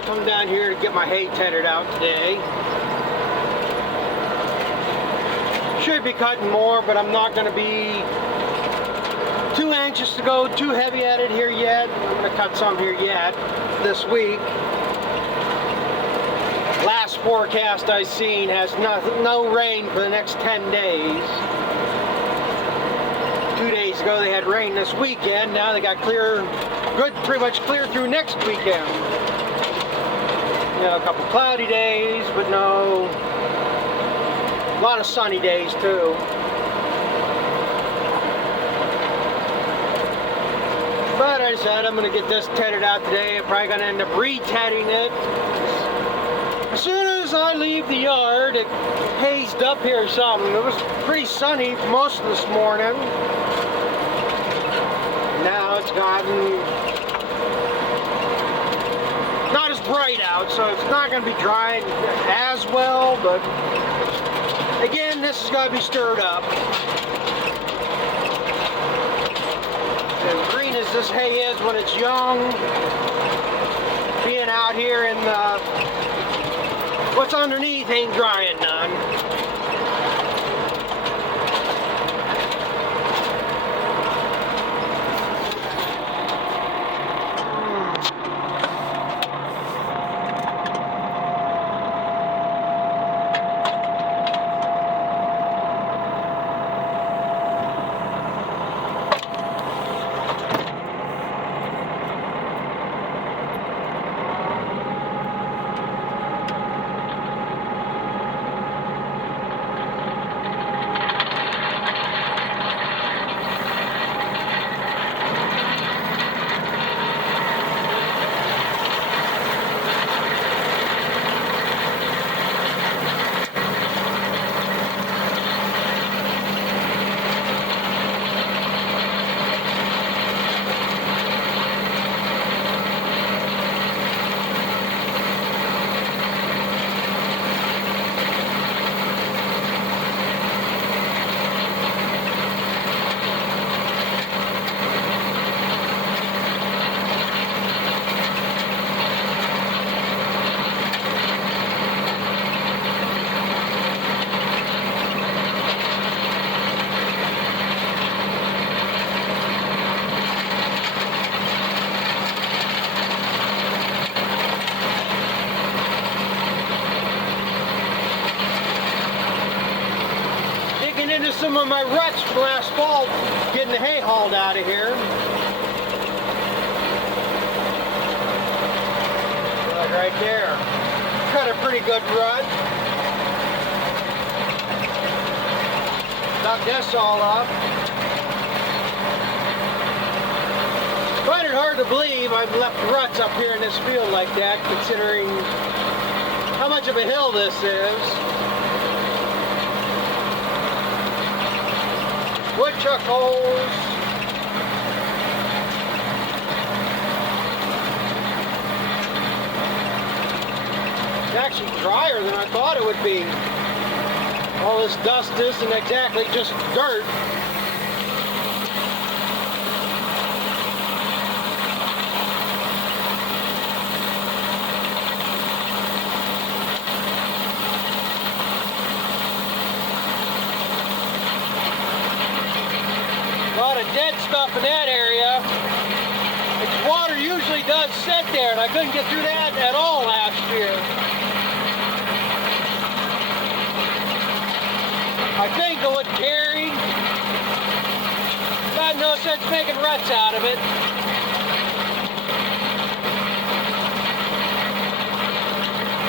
come down here to get my hay tethered out today. Should be cutting more, but I'm not going to be too anxious to go too heavy at it here yet. I'm going to cut some here yet this week. Last forecast I seen has no rain for the next 10 days. 2 days ago they had rain this weekend. Now they got clear, pretty much clear through next weekend. You know, a couple cloudy days, but no, a lot of sunny days too. But as I said, I'm going to get this tethered out today. I'm probably going to end up re-tedding it. As soon as I leave the yard, it hazed up here or something. It was pretty sunny most of this morning. Now it's gotten not as bright out, so it's not going to be drying as well, but again, this has got to be stirred up. As green as this hay is when it's young, being out here in the what's underneath ain't drying none. Into some of my ruts from last fall, getting the hay hauled out of here. Right there. Cut a pretty good rut. Dug this all up. Find it hard to believe I've left ruts up here in this field like that, considering how much of a hill this is. Woodchuck holes. It's actually drier than I thought it would be. All this dust isn't exactly just dirt. Dead stuff in that area. The water usually does sit there, and I couldn't get through that at all last year. I think it would carry. Got no sense making ruts out of it.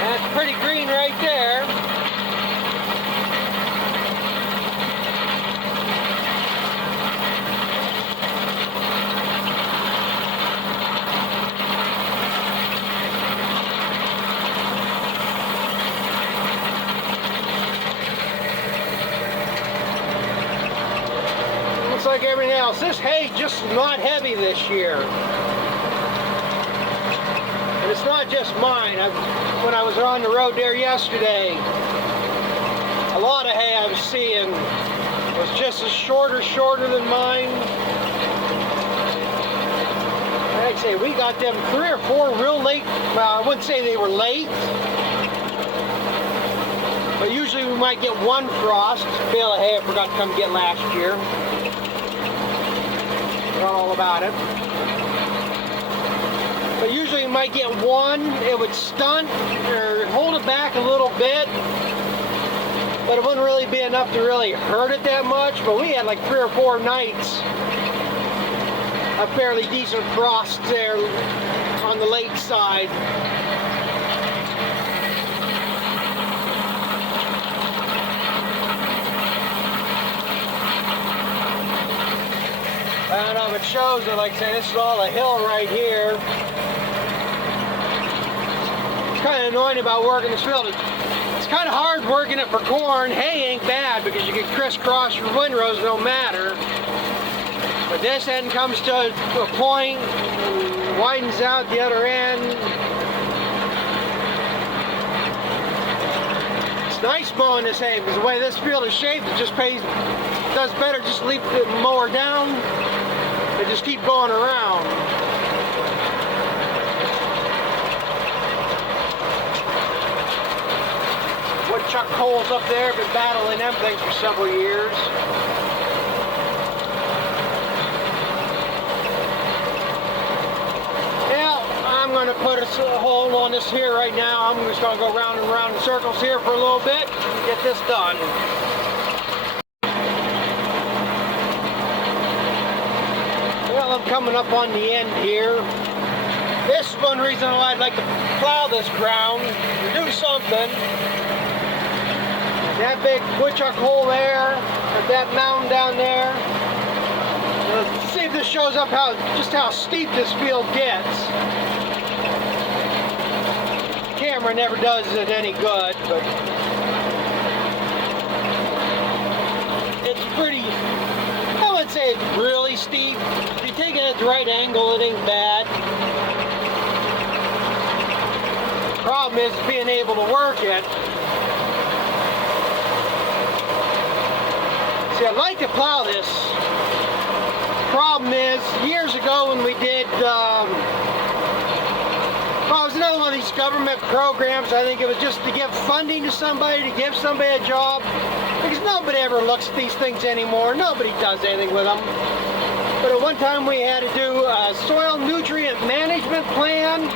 That's pretty green right there. Like everything else, this hay just not heavy this year. And it's not just mine. When I was on the road there yesterday, a lot of hay I was seeing was just as shorter than mine. Like I say, we got them 3 or 4 real late. Well, I wouldn't say they were late, but usually we might get 1 frost. Bale of hay I forgot to come get last year. Forgot all about it. But usually you might get 1, it would stunt or hold it back a little bit, but it wouldn't really be enough to really hurt it that much. But we had like 3 or 4 nights of fairly decent frost there on the lake side. I don't know if it shows it, like I say, this is all a hill right here. It's kind of annoying about working this field. It's kind of hard working it for corn. Hay ain't bad because you can crisscross your windrows no matter. But this end comes to a point and widens out the other end. It's nice mowing this hay because the way this field is shaped, it just does better just leave the mower down and just keep going around. Woodchuck holes up there, been battling them things for several years. I'm going to put a hole on this here right now. I'm just going to go round and round in circles here for a little bit and get this done. Well, I'm coming up on the end here. This is one reason why I'd like to plow this ground and do something. That big woodchuck hole there, and that mountain down there. Let's see if this shows up just how steep this field gets. Camera never does it any good, but it's pretty, I wouldn't say it's really steep. If you take it at the right angle, it ain't bad. The problem is being able to work it. See, I'd like to plow this. Problem is, years ago when we did, well, it was another one of these government programs. I think it was just to give funding to somebody, to give somebody a job, because nobody ever looks at these things anymore. Nobody does anything with them. But at one time we had to do a soil nutrient management plan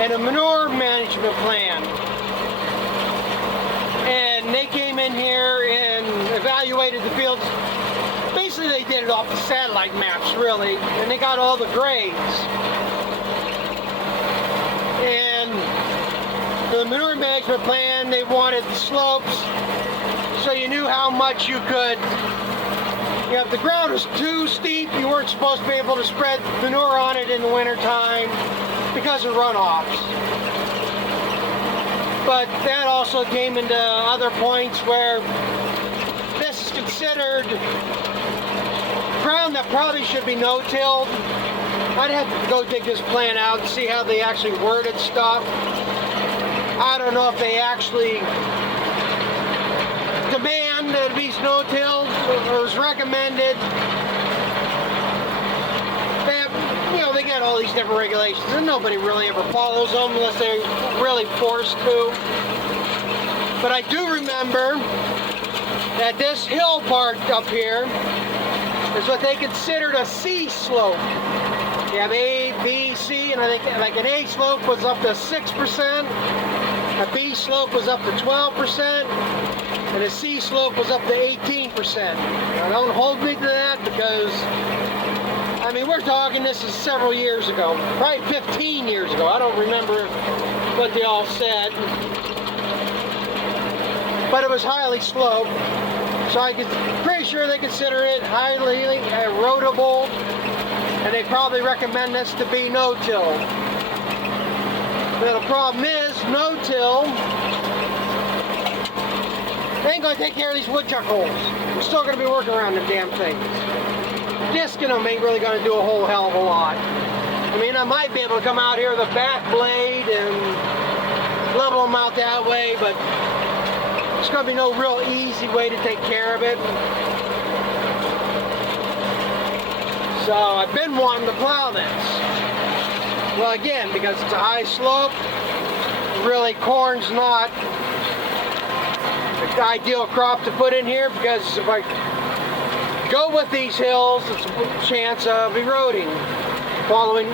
and a manure management plan. And they came in here and evaluated the fields. Basically they did it off the satellite maps, really, and they got all the grades. And the manure management plan, they wanted the slopes so you knew how much you could, you know, if the ground was too steep, you weren't supposed to be able to spread manure on it in the winter time because of runoffs. But that also came into other points where this is considered ground that probably should be no-tilled. I'd have to go dig this plan out and see how they actually worded stuff. I don't know if they actually demand that it be no-tilled or is recommended. They have, you know, they got all these different regulations and nobody really ever follows them unless they're really forced to. But I do remember that this hill part up here is what they considered a C slope. You have A, B, C, and I think like an A slope was up to 6%, a B slope was up to 12%, and a C slope was up to 18%. Now don't hold me to that because, I mean, we're talking this is several years ago, probably 15 years ago. I don't remember what they all said, but it was highly sloped. So I'm pretty sure they consider it highly erodible, and they probably recommend this to be no-till. Now the problem is, no-till, they ain't going to take care of these woodchuck holes. We're still going to be working around them damn things. Disking them ain't really going to do a whole hell of a lot. I mean, I might be able to come out here with a back blade and level them out that way, but there's going to be no real easy way to take care of it. So I've been wanting to plow this. Well, again, because it's a high slope, really corn's not the ideal crop to put in here, because if I go with these hills, it's a chance of eroding, follow in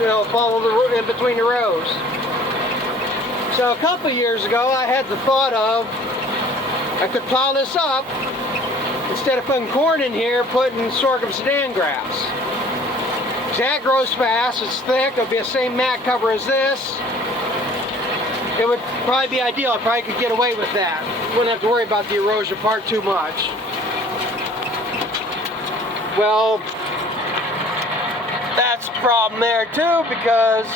between the rows. So a couple years ago, I had the thought of I could plow this up, instead of putting corn in here, putting sorghum sedan grass. That grows fast, it's thick, it'll be the same mat cover as this. It would probably be ideal. I probably could get away with that. Wouldn't have to worry about the erosion part too much. Well, that's a problem there too, because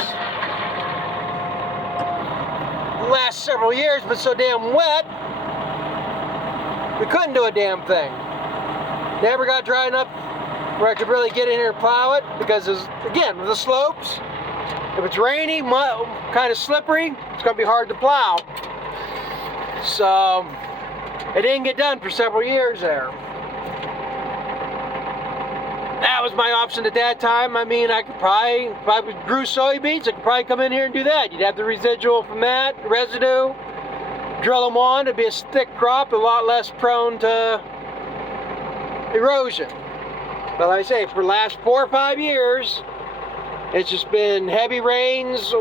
the last several years it's been so damn wet, we couldn't do a damn thing. Never got dry enough where I could really get in here and plow it, because again, with the slopes, if it's rainy, kind of slippery, it's going to be hard to plow. So it didn't get done for several years there. That was my option at that time. I mean, I could probably, if I grew soybeans, I could probably come in here and do that. You'd have the residual from that, residue, drill them on. It'd be a thick crop, a lot less prone to erosion. But like I say, for the last 4 or 5 years, it's just been heavy rains.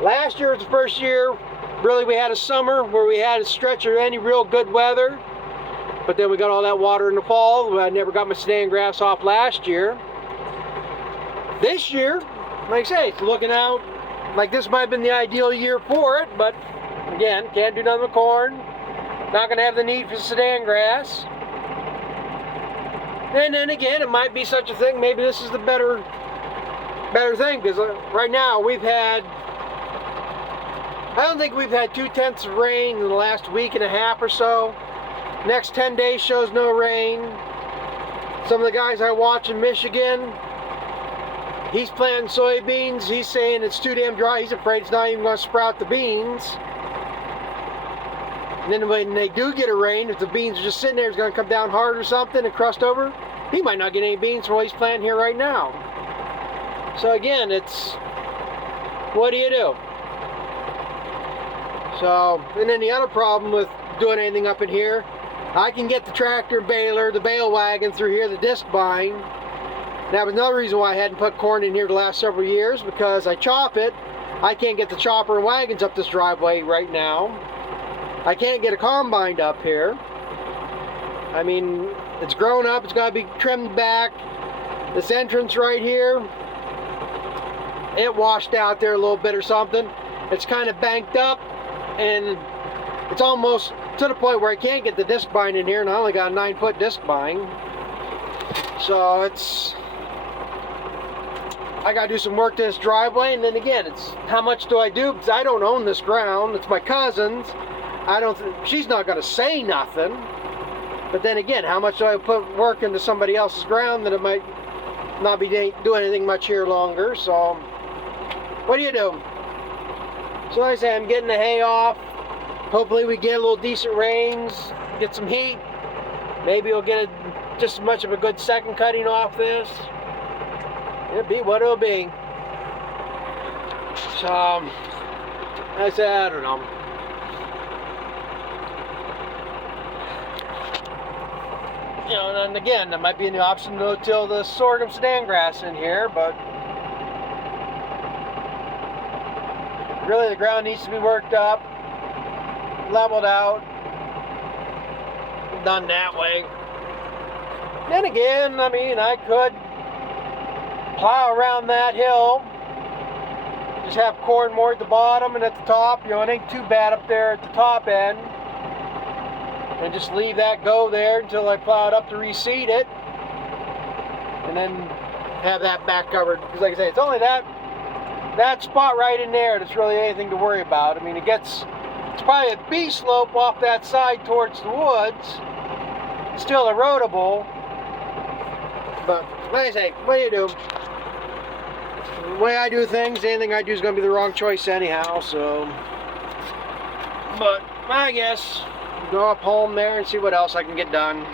Last year was the first year, really, we had a summer where we had a stretch of any real good weather. But then we got all that water in the fall. I never got my sedan grass off last year. This year, like I say, it's looking out like this might have been the ideal year for it. But again, can't do nothing with corn. Not going to have the need for sedan grass. And then again, it might be such a thing. Maybe this is the better thing, because right now we've had, I don't think we've had 2/10 of rain in the last week and a half or so. Next 10 days shows no rain. Some of the guys I watch in Michigan, he's planting soybeans. He's saying it's too damn dry. He's afraid it's not even going to sprout the beans. And then when they do get a rain, if the beans are just sitting there, it's going to come down hard or something and crust over, he might not get any beans for what he's planting here right now. So again, it's, what do you do? So, and then the other problem with doing anything up in here, I can get the tractor baler, the bale wagon through here, the disc bind. That was another reason why I hadn't put corn in here the last several years, because I chop it. I can't get the chopper and wagons up this driveway right now. I can't get a combine up here. I mean, it's grown up, it's got to be trimmed back. This entrance right here, it washed out there a little bit or something. It's kind of banked up, and it's almost to the point where I can't get the disc bind in here, and I only got a 9-foot disc bind. So it's, I got to do some work to this driveway, and then again, it's how much do I do, because I don't own this ground. It's my cousin's. She's not going to say nothing. But then again, how much do I put work into somebody else's ground that it might not be doing anything much here longer? So what do you do? So like I say, I'm getting the hay off. Hopefully we get a little decent rains, get some heat. Maybe we'll get just as much of a good second cutting off this. It'll be what it'll be. So, like I said, I don't know. You know, and again, that might be an option to till the sorghum sedan grass in here, but really the ground needs to be worked up, leveled out, done that way. Then again, I mean, I could plow around that hill, just have corn more at the bottom and at the top. You know, it ain't too bad up there at the top end. And just leave that go there until I plow it up to reseed it, and then have that back covered. Because like I say, it's only that spot right in there that's really anything to worry about. I mean, it's probably a B slope off that side towards the woods, still erodible. But like I say, what do you do? The way I do things, anything I do is going to be the wrong choice anyhow. So, but I guess go up home there and see what else I can get done.